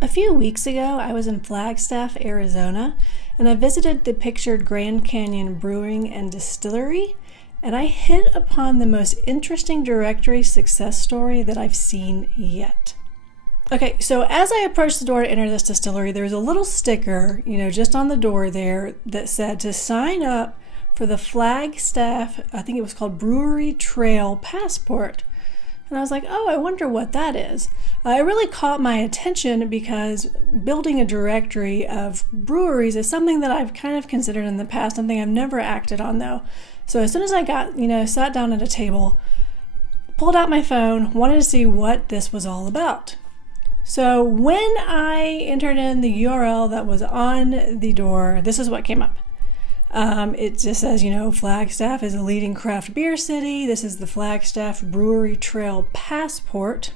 A few weeks ago, I was in Flagstaff, Arizona, and I visited the pictured Grand Canyon Brewing and Distillery, and I hit upon the most interesting directory success story that I've seen yet. Okay, so as I approached the door to enter this distillery, there was a little sticker, just on the door there that said to sign up for the Flagstaff, I think it was called Brewery Trail Passport. And I was like, oh, I wonder what that is. It really caught my attention because building a directory of breweries is something that I've kind of considered in the past, something I've never acted on though. So as soon as I got, sat down at a table, pulled out my phone, wanted to see what this was all about. So when I entered in the URL that was on the door, this is what came up. It just says, Flagstaff is a leading craft beer city. This is the Flagstaff Brewery Trail Passport.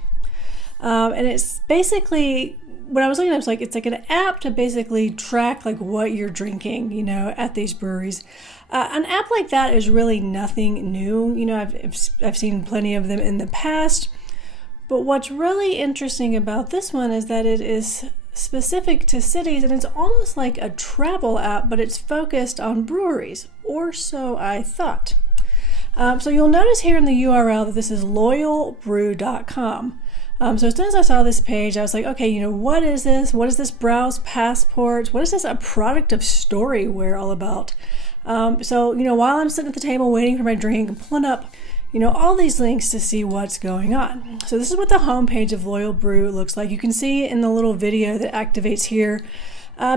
And it's basically, when I was looking at it, it's like an app to basically track what you're drinking, at these breweries. An app like that is really nothing new. I've seen plenty of them in the past. But what's really interesting about this one is that it is specific to cities, and it's almost like a travel app, but it's focused on breweries, or so I thought. So you'll notice here in the URL that this is loyalbrew.com. So as soon as I saw this page, I was like, okay, what is this? What is this Browse Passport? What is this a product of Storyware all about? So while I'm sitting at the table waiting for my drink, I'm pulling up all these links to see what's going on. So this is what the homepage of Loyal Brew looks like. You can see in the little video that activates here,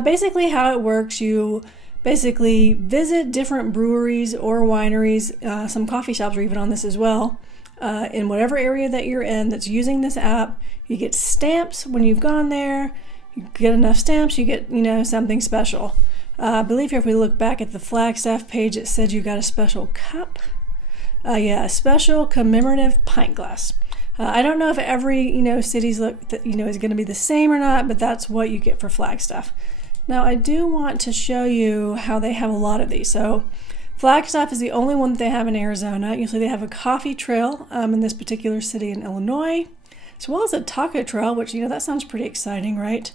basically how it works. You basically visit different breweries or wineries, some coffee shops are even on this as well, in whatever area that you're in that's using this app. You get stamps when you've gone there. You get enough stamps, you get, something special. I believe here if we look back at the Flagstaff page, it said you got a special cup. A special commemorative pint glass. I don't know if every, city's look, is going to be the same or not, but that's what you get for Flagstaff. Now, I do want to show you how they have a lot of these. So, Flagstaff is the only one that they have in Arizona. Usually they have a coffee trail in this particular city in Illinois, as well as a taco trail, which, that sounds pretty exciting, right?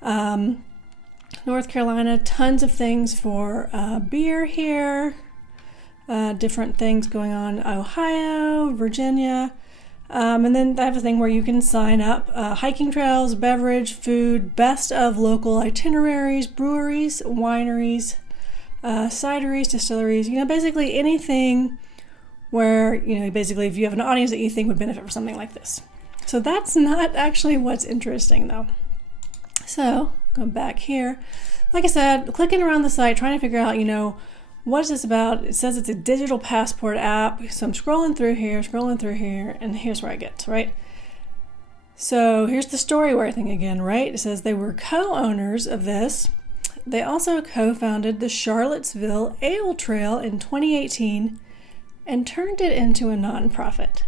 North Carolina, tons of things for beer here. Different things going on, Ohio, Virginia, and then they have a thing where you can sign up, hiking trails, beverage, food, best of local itineraries, breweries, wineries, cideries, distilleries, basically anything where, basically if you have an audience that you think would benefit from something like this. So that's not actually what's interesting though. So, going back here, like I said, clicking around the site, trying to figure out, what is this about? It says it's a digital passport app. So I'm scrolling through here, and here's where I get, right? So here's the Storyware thing again, right? It says they were co-owners of this. They also co-founded the Charlottesville Ale Trail in 2018 and turned it into a nonprofit.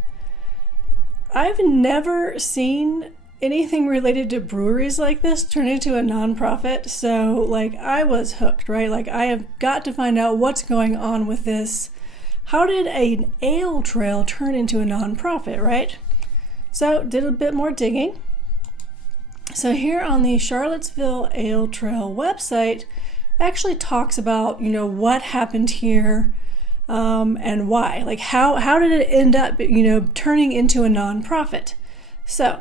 I've never seen anything related to breweries like this turn into a nonprofit. So I was hooked, right? I have got to find out what's going on with this. How did an ale trail turn into a nonprofit, right? So did a bit more digging. So here on the Charlottesville Ale Trail website actually talks about, what happened here and why. How did it end up, turning into a nonprofit? So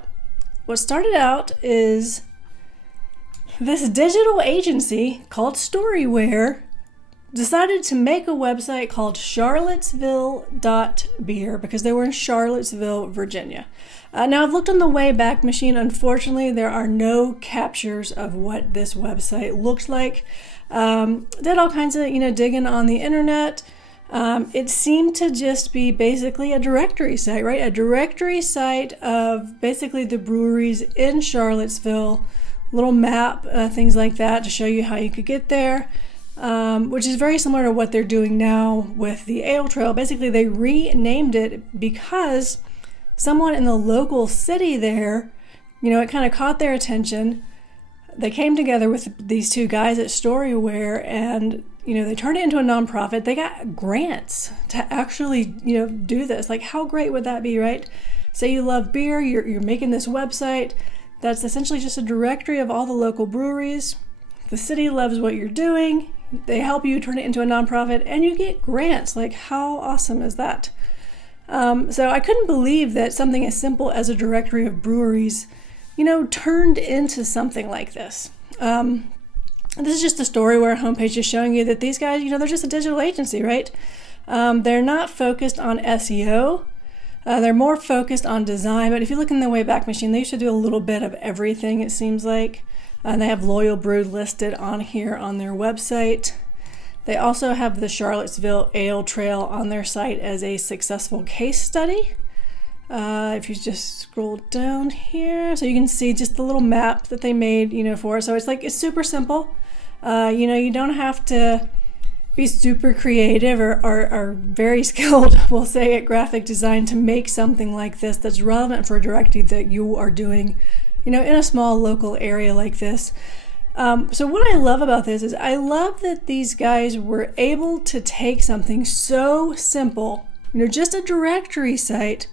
what started out is this digital agency called Storyware decided to make a website called Charlottesville.beer because they were in Charlottesville, Virginia. Now I've looked on the Wayback Machine. Unfortunately, there are no captures of what this website looked like. Did all kinds of, digging on the internet. It seemed to just be basically a directory site, right? A directory site of basically the breweries in Charlottesville, little map, things like that to show you how you could get there, which is very similar to what they're doing now with the Ale Trail. Basically, they renamed it because someone in the local city there, it kind of caught their attention. They came together with these two guys at Storyware and they turned it into a nonprofit. They got grants to actually, do this. How great would that be, right? Say you love beer, you're making this website. that's essentially just a directory of all the local breweries. The city loves what you're doing. They help you turn it into a nonprofit, and you get grants. Like, how awesome is that? So I couldn't believe that something as simple as a directory of breweries, turned into something like this. This is just a story where a homepage is showing you that these guys, they're just a digital agency, right? They're not focused on SEO. They're more focused on design, but if you look in the Wayback Machine, they used to do a little bit of everything, it seems like. They have Loyal Brew listed on here on their website. They also have the Charlottesville Ale Trail on their site as a successful case study. If you just scroll down here, so you can see just the little map that they made, for it. So it's super simple. You don't have to be super creative or very skilled, we'll say, at graphic design to make something like this that's relevant for a directory that you are doing, in a small local area like this. So what I love about this is I love that these guys were able to take something so simple, just a directory site,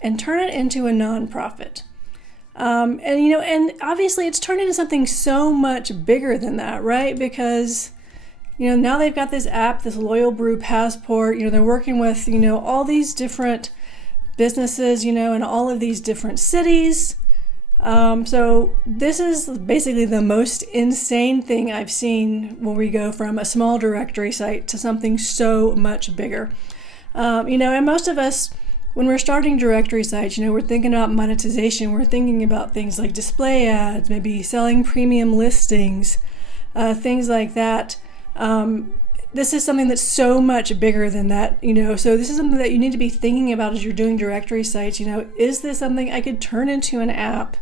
and turn it into a nonprofit. And obviously it's turned into something so much bigger than that, right? Because, now they've got this app, this Loyal Brew Passport, they're working with, all these different businesses, in all of these different cities. So this is basically the most insane thing I've seen when we go from a small directory site to something so much bigger. And most of us, when we're starting directory sites, we're thinking about monetization. We're thinking about things like display ads, maybe selling premium listings, things like that. This is something that's so much bigger than that, so this is something that you need to be thinking about as you're doing directory sites. Is this something I could turn into an app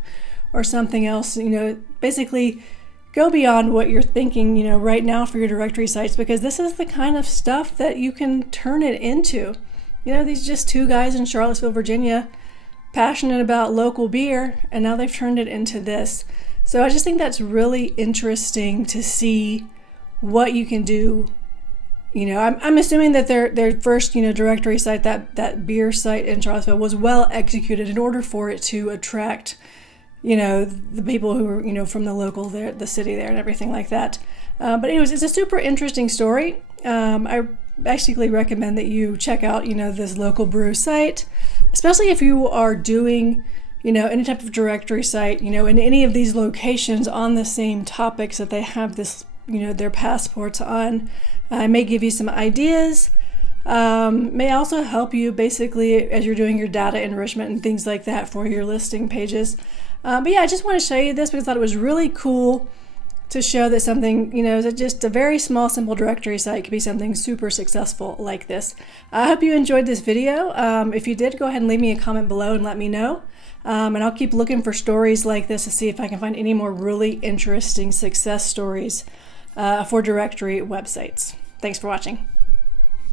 or something else? Basically go beyond what you're thinking, right now for your directory sites, because this is the kind of stuff that you can turn it into. These just two guys in Charlottesville, Virginia, passionate about local beer, and now they've turned it into this. So I just think that's really interesting to see what you can do. I'm assuming that their first, directory site, that beer site in Charlottesville, was well executed in order for it to attract, the people who are, from the local there, the city there, and everything like that. But anyways, it's a super interesting story. I basically recommend that you check out, this Local Brew site, especially if you are doing, any type of directory site, in any of these locations on the same topics that they have this, their passports on. I may give you some ideas, may also help you basically as you're doing your data enrichment and things like that for your listing pages. But yeah, I just want to show you this because I thought it was really cool to show that something, just a very small, simple directory site could be something super successful like this. I hope you enjoyed this video. If you did, go ahead and leave me a comment below and let me know. And I'll keep looking for stories like this to see if I can find any more really interesting success stories for directory websites. Thanks for watching.